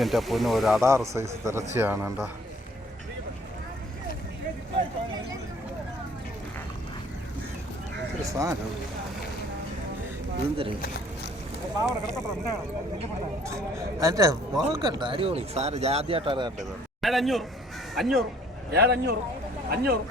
എന്റെ പൊന്നു ഒരു അടാറ് സൈസ് തിരച്ചിയാണ് എന്താ സാധനം. അതിന്റെ അടിപൊളി. സാറ് ആദ്യമായിട്ടാണ് കണ്ടത് ഏഴഞ്ഞൂറ് അഞ്ഞൂറ് ഏഴഞ്ഞൂറ് ഏഴ് അഞ്ഞൂറ്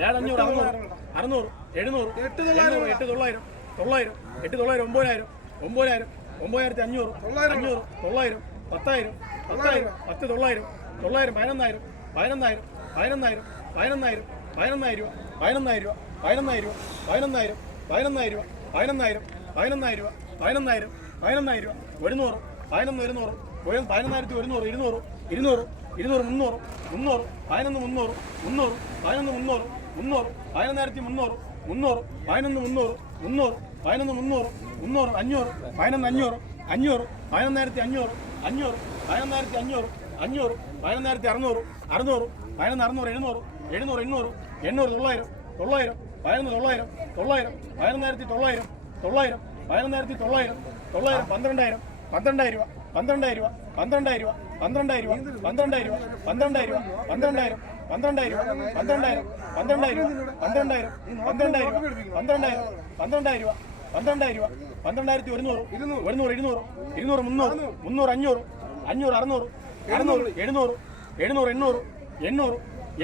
ഏഴഞ്ഞൂറ് അറുന്നൂറ് അറുന്നൂറ് എഴുന്നൂറ് എണ്ണൂറ് എട്ട് തൊള്ളായിരം തൊള്ളായിരം എട്ട് തൊള്ളായിരം ഒമ്പതിനായിരം ഒമ്പതിനായിരം ഒമ്പതിനായിരത്തി അഞ്ഞൂറ് അഞ്ഞൂറ് തൊള്ളായിരം പത്തായിരം പത്തായിരം പത്ത് തൊള്ളായിരം തൊള്ളായിരം പതിനൊന്നായിരം പതിനൊന്നായിരം പതിനൊന്നായിരം പതിനൊന്നായിരം പതിനൊന്നായിരം രൂപ പതിനൊന്നായിരം രൂപ പതിനൊന്നായിരം രൂപ പതിനൊന്നായിരം പതിനൊന്നായിരം രൂപ പതിനൊന്നായിരം പതിനൊന്നായിരം രൂപ പതിനൊന്നായിരം പതിനൊന്നായിരം രൂപ ഒരുന്നൂറ് പതിനൊന്ന് ഒരുന്നൂറ് ഒരു പതിനൊന്നായിരത്തി ഒരുന്നൂറ് ഇരുന്നൂറ് ഇരുന്നൂറ് ഇരുന്നൂറ് മുന്നൂറ് മുന്നൂറ് പതിനൊന്ന് മുന്നൂറ് മുന്നൂറ് പതിനൊന്ന് മുന്നൂറ് മുന്നൂറ് പതിനൊന്നായിരത്തി മുന്നൂറ് മുന്നൂറ് പതിനൊന്ന് മുന്നൂറ് മുന്നൂറ് പതിനൊന്ന് മുന്നൂറ് മുന്നൂറ് അഞ്ഞൂറ് പതിനൊന്ന് അഞ്ഞൂറ് അഞ്ഞൂറ് പതിനൊന്നായിരത്തി അഞ്ഞൂറ് അഞ്ഞൂറ് പതിനൊന്നായിരത്തി അഞ്ഞൂറ് അഞ്ഞൂറ് പതിനൊന്നായിരത്തി അറുന്നൂറ് അറുന്നൂറ് പതിനൊന്ന് അറുന്നൂറ് എഴുന്നൂറ് എഴുന്നൂറ് എണ്ണൂറ് എണ്ണൂറ് തൊള്ളായിരം തൊള്ളായിരം പതിനൊന്ന് തൊള്ളായിരം തൊള്ളായിരം പതിനൊന്നായിരത്തി തൊള്ളായിരം തൊള്ളായിരം പതിനൊന്നായിരത്തി തൊള്ളായിരം തൊള്ളായിരം പന്ത്രണ്ടായിരം പന്ത്രണ്ടായിരം രൂപ പന്ത്രണ്ടായിരം രൂപ പന്ത്രണ്ടായിരം രൂപ പന്ത്രണ്ടായിരം രൂപ പന്ത്രണ്ടായിരം രൂപ പന്ത്രണ്ടായിരം രൂപ പന്ത്രണ്ടായിരം പന്ത്രണ്ടായിരം രൂപ പന്ത്രണ്ടായിരം പന്ത്രണ്ടായിരം രൂപ പന്ത്രണ്ടായിരം പന്ത്രണ്ടായിരം രൂപ പന്ത്രണ്ടായിരം പന്ത്രണ്ടായിരം രൂപ പന്ത്രണ്ടായിരം രൂപ. പന്ത്രണ്ടായിരത്തി ഒരുന്നൂറ് ഒരുന്നൂറ് ഇരുന്നൂറ് ഇരുന്നൂറ് മുന്നൂറ് മുന്നൂറ് അഞ്ഞൂറ് അഞ്ഞൂറ് അറുന്നൂറ് അറുന്നൂറ് എഴുന്നൂറ് എഴുന്നൂറ് എണ്ണൂറ് എണ്ണൂറ്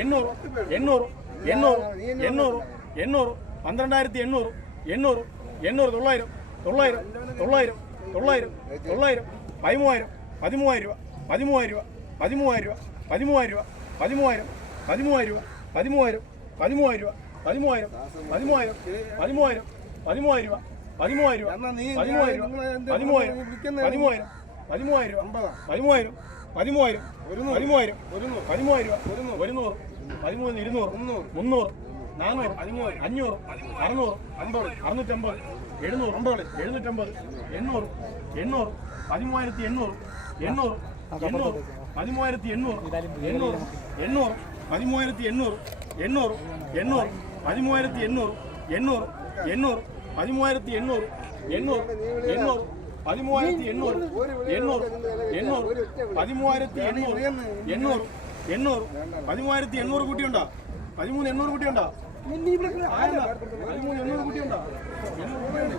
എണ്ണൂറ് എണ്ണൂറ് എണ്ണൂറ് എണ്ണൂറ് എണ്ണൂറ് പന്ത്രണ്ടായിരത്തി എണ്ണൂറ് എണ്ണൂറ് എണ്ണൂറ് തൊള്ളായിരം തൊള്ളായിരം തൊള്ളായിരം തൊള്ളായിരം തൊള്ളായിരം പതിമൂവായിരം പതിമൂവായിരം രൂപ പതിമൂവായിരം രൂപ പതിമൂവായിരം രൂപ പതിമൂവായിരം രൂപ പതിമൂവായിരം പതിമൂവായിരം രൂപ പതിമൂവായിരം പതിമൂവായിരം രൂപ പതിമൂവായിരം പതിമൂവായിരം പതിമൂവായിരം പതിമൂവായിരം രൂപ പതിമൂവായിരം എണ്ണൂറ് പതിമൂവായിരം രൂപ. പതിമൂവായിരം പതിമൂവായിരം. പതിമൂവായിരം പതിമൂവായിരം. പതിമൂവായിരം. പതിമൂവായിരം. പതിമൂവായിരം രൂപ. ഒരുന്നൂറ്. പതിമൂന്ന് ഇരുന്നൂറ്. മുന്നൂറ്. നാനൂറ്. അഞ്ഞൂറ്. അഞ്ഞൂറ് അറുന്നൂറ്. അമ്പത്. അറുന്നൂറ്റമ്പത്. എഴുന്നൂറ്. അമ്പത്. എഴുന്നൂറ്റമ്പത്. എണ്ണൂറ്. എണ്ണൂറ്. പതിമൂവായിരത്തി എണ്ണൂറ്. എണ്ണൂറ്. എണ്ണൂറ്. പതിമൂവായിരത്തി എണ്ണൂറ്. എണ്ണൂറ്. എണ്ണൂറ്. പതിമൂവായിരത്തി എണ്ണൂറ് എണ്ണൂറ്. എണ്ണൂറ്. പതിമൂവായിരത്തി എണ്ണൂറ്. എണ്ണൂറ്. എണ്ണൂറ്. പതിമൂവായിരത്തി എണ്ണൂറ് എണ്ണൂറ് എണ്ണൂറ് പതിമൂവായിരത്തി എണ്ണൂറ് എണ്ണൂറ് എണ്ണൂറ് പതിമൂവായിരത്തി എണ്ണൂറ് എണ്ണൂറ് എണ്ണൂറ് പതിമൂവായിരത്തി എണ്ണൂറ് കുട്ടിയുണ്ടോ പതിമൂന്ന് എണ്ണൂറ് കുട്ടിയുണ്ടോ? പതിമൂന്ന് എണ്ണൂറ് കുട്ടിയുണ്ടോ കുട്ടിയുണ്ട്.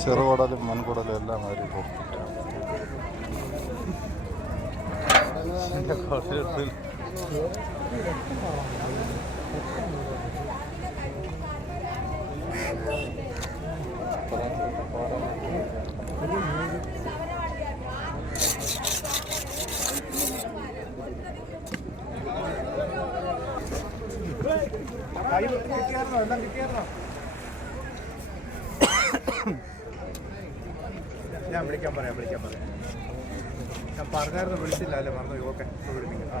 ചെറുകുടലും മൺകുടലും എല്ലാം മാതിരി പോകും ഞാൻ വിളിക്കാൻ പറയാം വിളിക്കാൻ പറയാം. ഞാൻ പറഞ്ഞായിരുന്നു വിളിച്ചില്ല അല്ലേ? മറന്നു ഓക്കെ വിളിപ്പിക്കാം. ആ.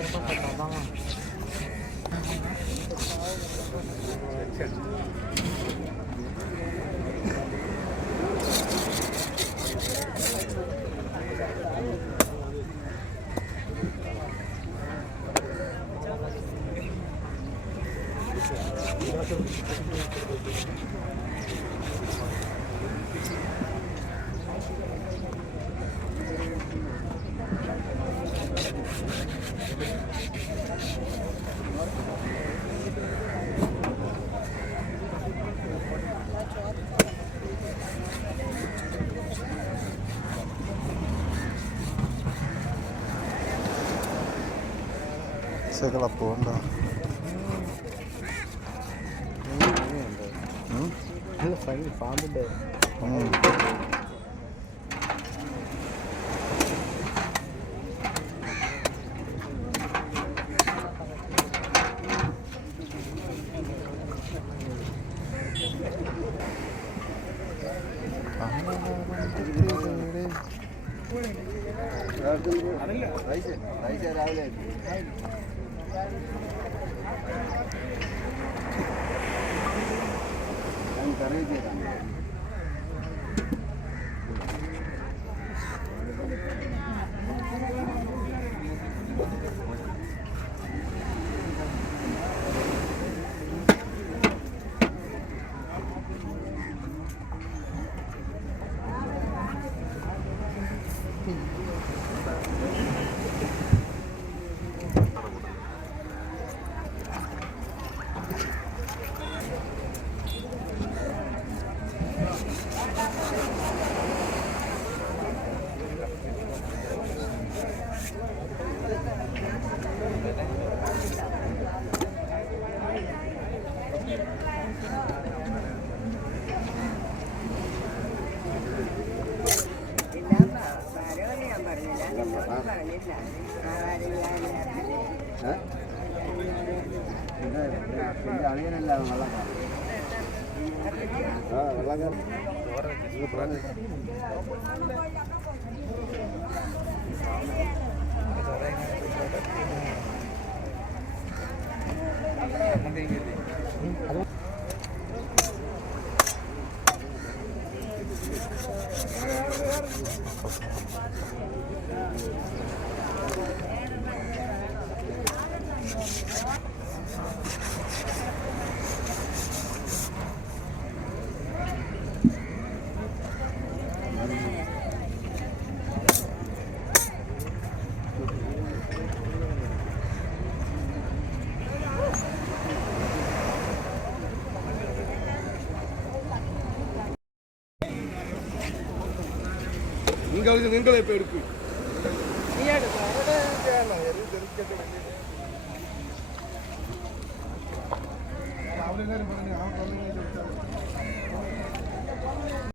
내려가서 나방아. പോണ്ട? പാമ്പിന്റെ രാവിലെ കറി ചെയ്താൽ പിന്നെ അളിയനല്ല വെള്ളം ആ വെള്ളം നിങ്ങൾക്ക് നിങ്ങൾ നിങ്ങളെ ഇപ്പോൾ എടുക്കും. രാവിലെ പറഞ്ഞു ആ പറഞ്ഞു